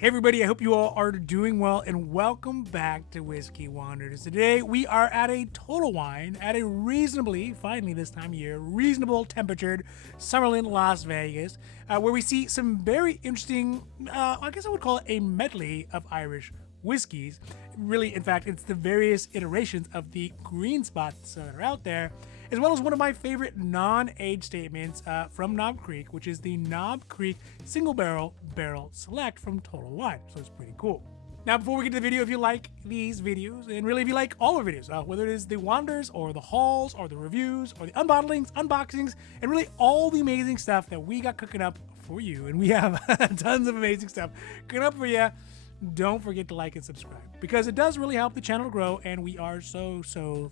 Hey everybody, I hope you all are doing well and welcome back to Whiskey Wanderers. Today we are at a Total Wine at a reasonably, finally this time of year, reasonable temperatured Summerlin, Las Vegas, where we see some very interesting, I guess I would call it a medley of Irish whiskeys. Really, in fact, it's the various iterations of the green spots that are out there, as well as one of my favorite non-age statements from Knob Creek, which is the Knob Creek Single Barrel Select from Total Wine. So it's pretty cool. Now, before we get to the video, if you like these videos, and really if you like all our videos, whether it is the wanders or the hauls or the reviews or the unbottlings, unboxings, and really all the amazing stuff that we got cooking up for you, and we have tons of amazing stuff cooking up for you, don't forget to like and subscribe, because it does really help the channel grow, and we are so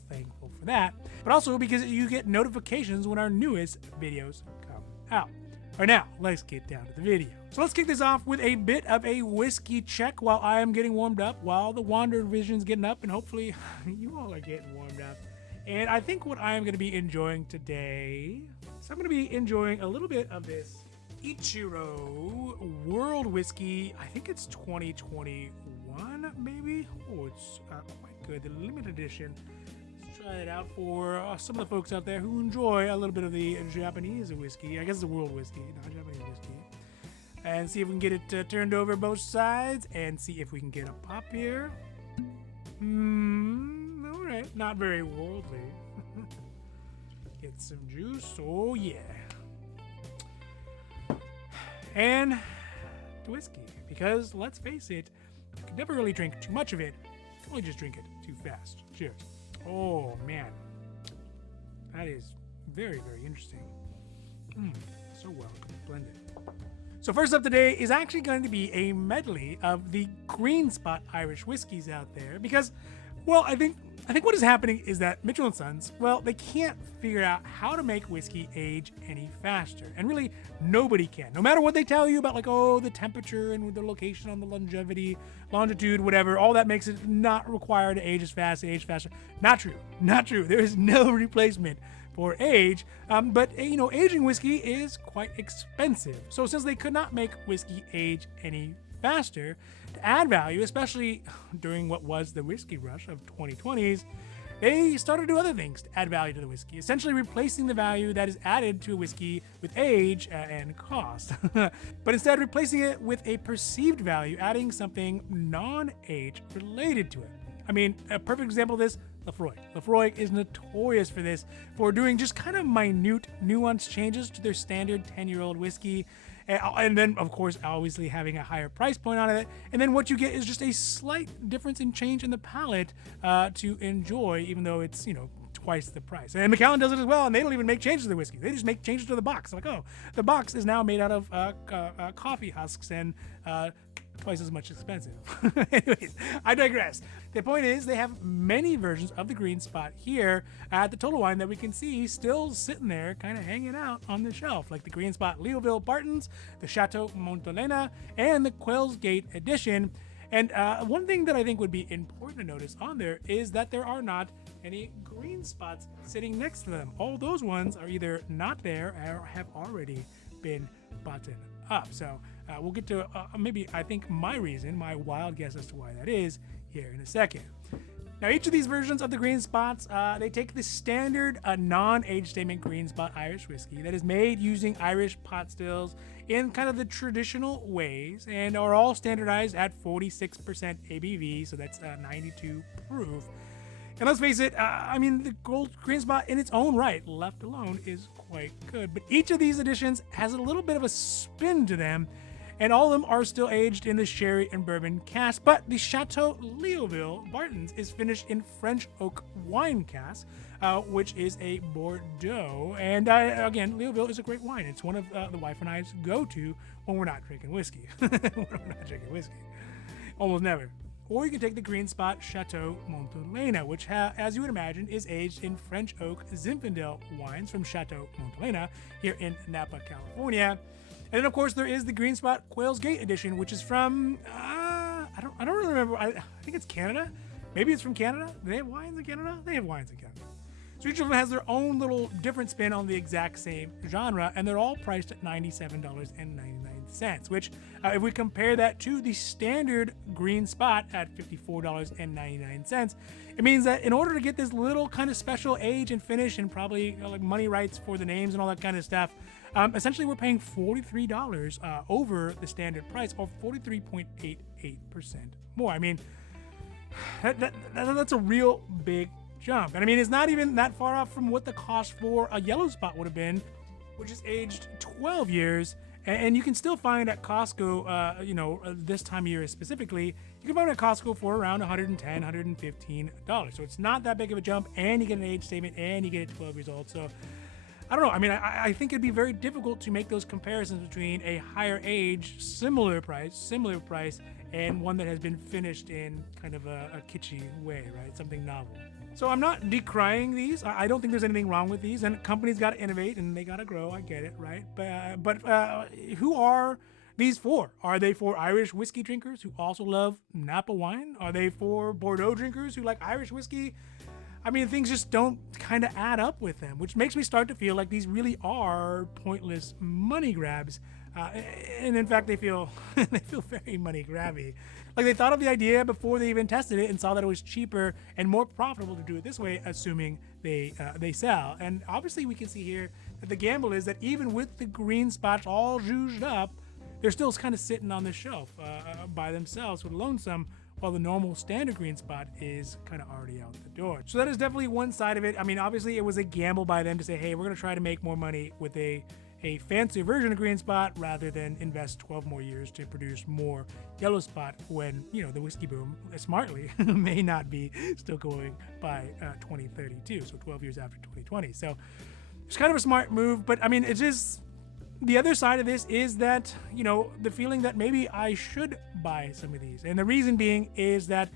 thankful for that. But also because you get notifications when our newest videos come out. All right, now let's get down to the video. So let's kick this off with a bit of a whiskey check while I am getting warmed up, while the Wander Vision's getting up, and hopefully you all are getting warmed up. And I think what I am going to be enjoying today, so I'm going to be enjoying a little bit of this Ichiro World Whiskey. I think it's 2021, maybe. Oh, it's quite good. The limited edition. Let's try it out for some of the folks out there who enjoy a little bit of the Japanese whiskey. I guess it's a world whiskey, not Japanese whiskey. And see if we can get it turned over both sides, and see if we can get a pop here. All right, not very worldly. Get some juice. Oh yeah. And the whiskey, because let's face it, you can never really drink too much of it. You can only just drink it too fast. Cheers. Oh man, that is very interesting. So well blended. So first up today is actually going to be a medley of the green spot Irish whiskeys out there, because, well, I think what is happening is that Mitchell & Sons, well, they can't figure out how to make whiskey age any faster. And really, nobody can. No matter what they tell you about, like, oh, the temperature and the location on the longitude, whatever, all that makes it not required to age as fast, age faster. Not true. Not true. There is no replacement for age. But, aging whiskey is quite expensive. So since they could not make whiskey age any faster, to add value, especially during what was the whiskey rush of 2020s, they started to do other things to add value to the whiskey, essentially replacing the value that is added to a whiskey with age and cost, but instead replacing it with a perceived value, adding something non-age related to it. I mean, a perfect example of this, Lefroy. Lefroy is notorious for this, for doing just kind of minute, nuanced changes to their standard 10-year-old whiskey. And then, of course, obviously having a higher price point on it. And then what you get is just a slight difference in change in the palate to enjoy, even though it's, twice the price. And Macallan does it as well, and they don't even make changes to the whiskey. They just make changes to the box. Like, oh, the box is now made out of coffee husks and twice as much expensive. Anyways, I digress. The point is, they have many versions of the green spot here at the Total Wine that we can see still sitting there, kind of hanging out on the shelf, like the green spot Leoville Bartons, the Chateau Montelena, and the Quail's Gate edition. And one thing that I think would be important to notice on there is that there are not any green spots sitting next to them. All those ones are either not there or have already been buttoned up. So we'll get to maybe, I think, my wild guess as to why that is here in a second. Now, each of these versions of the green spots, they take the standard non-age statement green spot Irish whiskey that is made using Irish pot stills in kind of the traditional ways, and are all standardized at 46% ABV, so that's 92 proof. And let's face it, the gold green spot in its own right, left alone, is quite good. But each of these editions has a little bit of a spin to them, and all of them are still aged in the sherry and bourbon cask. But the Chateau Leoville Bartons is finished in French oak wine cask, which is a Bordeaux. And again, Leoville is a great wine. It's one of the wife and I's go-to when we're not drinking whiskey. Almost never. Or you can take the green spot Chateau Montelena, which, as you would imagine, is aged in French oak Zinfandel wines from Chateau Montelena here in Napa, California. And then, of course, there is the green spot Quail's Gate edition, which is from I don't really remember. I think it's Canada. Maybe it's from Canada. Do they have wines in Canada? They have wines in Canada. So each of them has their own little different spin on the exact same genre, and they're all priced at $97.99. cents, which if we compare that to the standard green spot at $54.99, it means that in order to get this little kind of special age and finish and probably like money rights for the names and all that kind of stuff, essentially we're paying $43 over the standard price, or 43.88% more. I mean, that's a real big jump. And I mean, it's not even that far off from what the cost for a yellow spot would have been, which is aged 12 years. And you can still find at Costco, this time of year specifically, you can find it at Costco for around $110, $115. So it's not that big of a jump, and you get an age statement, and you get it 12 years old. So I don't know. I mean, I think it'd be very difficult to make those comparisons between a higher age, similar price, and one that has been finished in kind of a kitschy way, right? Something novel. So I'm not decrying these. I don't think there's anything wrong with these, and companies got to innovate and they got to grow. I get it, right? But who are these for? Are they for Irish whiskey drinkers who also love Napa wine? Are they for Bordeaux drinkers who like Irish whiskey? I mean, things just don't kind of add up with them, which makes me start to feel like these really are pointless money grabs. And in fact, they feel very money grabby. Like they thought of the idea before they even tested it and saw that it was cheaper and more profitable to do it this way, assuming they sell. And obviously, we can see here that the gamble is that even with the green spots all zhuzhed up, they're still kind of sitting on the shelf by themselves with lonesome, while the normal standard green spot is kind of already out the door. So that is definitely one side of it. I mean, obviously it was a gamble by them to say, hey, we're going to try to make more money with a fancier version of green spot rather than invest 12 more years to produce more yellow spot when, the whiskey boom, smartly, may not be still going by 2032, so 12 years after 2020. So it's kind of a smart move, but I mean, it's just... The other side of this is that, the feeling that maybe I should buy some of these. And the reason being is that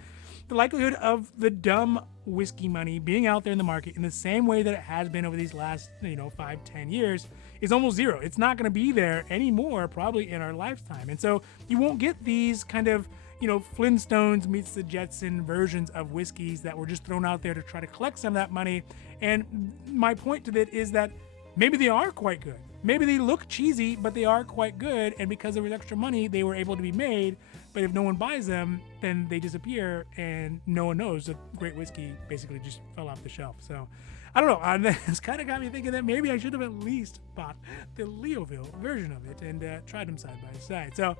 the likelihood of the dumb whiskey money being out there in the market in the same way that it has been over these last, 5-10 years is almost zero. It's not going to be there anymore, probably in our lifetime. And so you won't get these kind of, Flintstones meets the Jetson versions of whiskeys that were just thrown out there to try to collect some of that money. And my point to that is that maybe they are quite good. Maybe they look cheesy, but they are quite good, and because there was extra money, they were able to be made. But if no one buys them, then they disappear, and no one knows that great whiskey basically just fell off the shelf. So, I don't know. It's kind of got me thinking that maybe I should have at least bought the Leoville version of it and tried them side by side. So,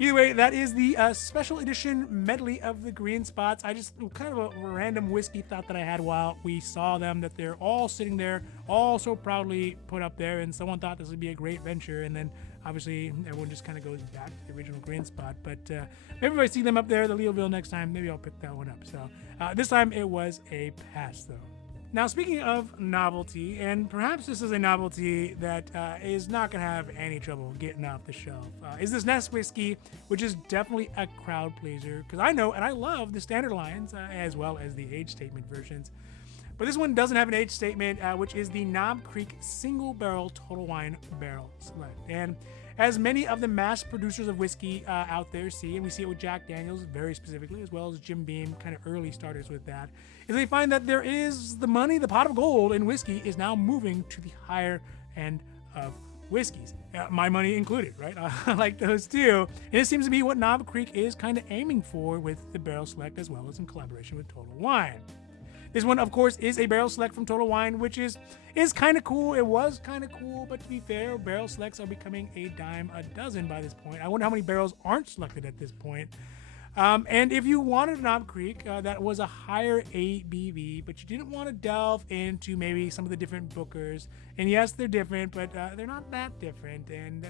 either way, that is the special edition medley of the green spots. I just kind of a random whiskey thought that I had while we saw them, that they're all sitting there, all so proudly put up there, and someone thought this would be a great venture, and then obviously everyone just kind of goes back to the original green spot. But maybe if I see them up there, the Leoville, next time, maybe I'll pick that one up. So this time it was a pass, though. Now, speaking of novelty, and perhaps this is a novelty that is not going to have any trouble getting off the shelf, is this Nest whiskey, which is definitely a crowd pleaser, because I know and I love the standard lines as well as the age statement versions. But this one doesn't have an age statement, which is the Knob Creek Single Barrel Total Wine Barrel Select. And as many of the mass producers of whiskey out there see, and we see it with Jack Daniels very specifically, as well as Jim Beam, kind of early starters with that, is they find that there is the money, the pot of gold in whiskey is now moving to the higher end of whiskeys. My money included, right? I like those too. And it seems to be what Knob Creek is kind of aiming for with the Barrel Select, as well as in collaboration with Total Wine. This one, of course, is a Barrel Select from Total Wine, which is kind of cool. It was kind of cool, but to be fair, Barrel Selects are becoming a dime a dozen by this point. I wonder how many barrels aren't selected at this point. And if you wanted a Knob Creek that was a higher ABV, but you didn't want to delve into maybe some of the different Bookers, and yes, they're different, but they're not that different, and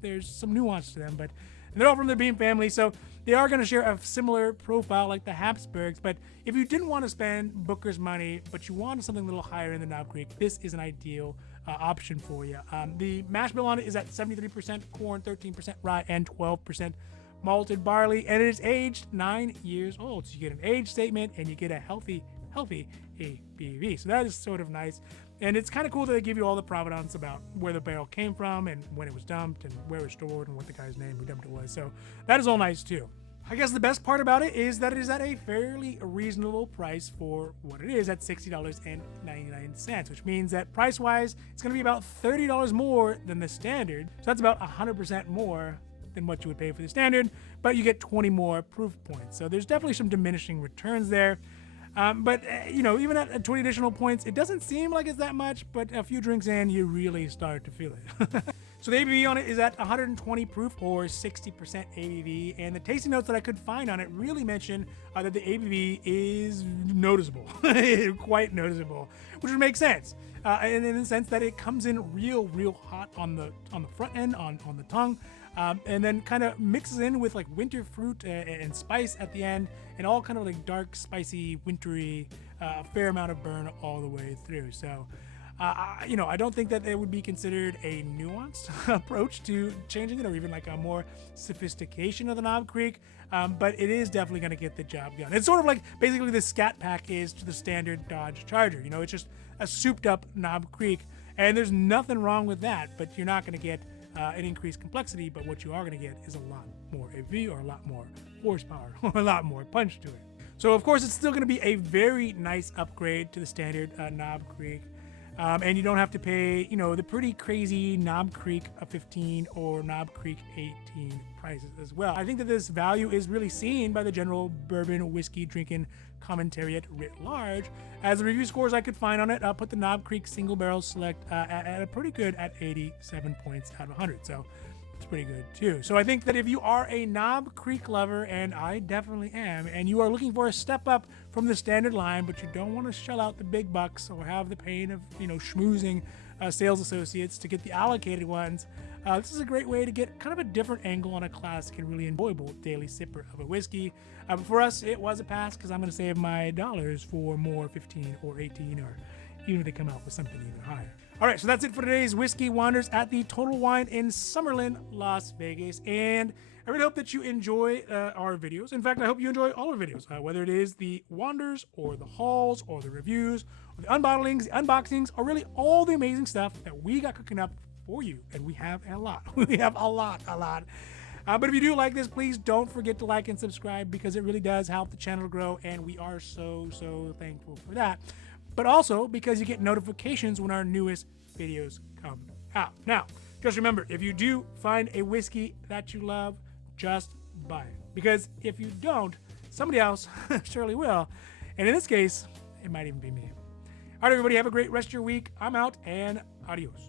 there's some nuance to them, but they're all from the Beam family, so they are going to share a similar profile like the Habsburgs. But if you didn't want to spend Booker's money, but you wanted something a little higher in the Knob Creek, this is an ideal option for you. The mash bill on it is at 73% corn, 13% rye, and 12% malted barley, and it is aged 9 years old. So you get an age statement, and you get a healthy ABV. So that is sort of nice. And it's kind of cool that they give you all the provenance about where the barrel came from and when it was dumped and where it was stored and what the guy's name who dumped it was. So that is all nice too. I guess the best part about it is that it is at a fairly reasonable price for what it is at $60.99, which means that price-wise, it's going to be about $30 more than the standard. So that's about 100% more than what you would pay for the standard, but you get 20 more proof points. So there's definitely some diminishing returns there. But even at 20 additional points, it doesn't seem like it's that much, but a few drinks in, you really start to feel it. So the ABV on it is at 120 proof or 60% ABV, and the tasting notes that I could find on it really mention that the ABV is noticeable, quite noticeable, which would make sense. And in the sense that it comes in real hot on the front end, on the tongue, and then kind of mixes in with like winter fruit and spice at the end, and all kind of like dark, spicy, wintry, fair amount of burn all the way through. So, I don't think that it would be considered a nuanced approach to changing it, or even like a more sophistication of the Knob Creek, but it is definitely going to get the job done. It's sort of like basically the Scat Pack is to the standard Dodge Charger. It's just a souped up Knob Creek, and there's nothing wrong with that, but you're not going to get an increased complexity, but what you are going to get is a lot more AV, or a lot more horsepower, or a lot more punch to it. So of course it's still going to be a very nice upgrade to the standard Knob Creek. And you don't have to pay, the pretty crazy Knob Creek 15 or Knob Creek 18 prices as well. I think that this value is really seen by the general bourbon whiskey drinking commentariat writ large, as the review scores I could find on it put the Knob Creek single barrel select at a pretty good at 87 points out of 100. So it's pretty good too. So I think that if you are a Knob Creek lover, and I definitely am, and you are looking for a step up from the standard line, but you don't want to shell out the big bucks or have the pain of schmoozing sales associates to get the allocated ones, this is a great way to get kind of a different angle on a classic and really enjoyable daily sipper of a whiskey. But for us, it was a pass, because I'm going to save my dollars for more 15 or 18, or even if they come out with something even higher. All right, so that's it for today's Whiskey Wanders at the Total Wine in Summerlin, Las Vegas. And I really hope that you enjoy our videos. In fact, I hope you enjoy all our videos, whether it is the Wanders or the hauls or the reviews or the unbottlings, the unboxings, or really all the amazing stuff that we got cooking up for you. And we have a lot. We have a lot. But if you do like this, please don't forget to like and subscribe, because it really does help the channel grow, and we are so thankful for that. But also because you get notifications when our newest videos come out. Now, just remember, if you do find a whiskey that you love, just buy it. Because if you don't, somebody else surely will. And in this case, it might even be me. All right, everybody, have a great rest of your week. I'm out, and adios.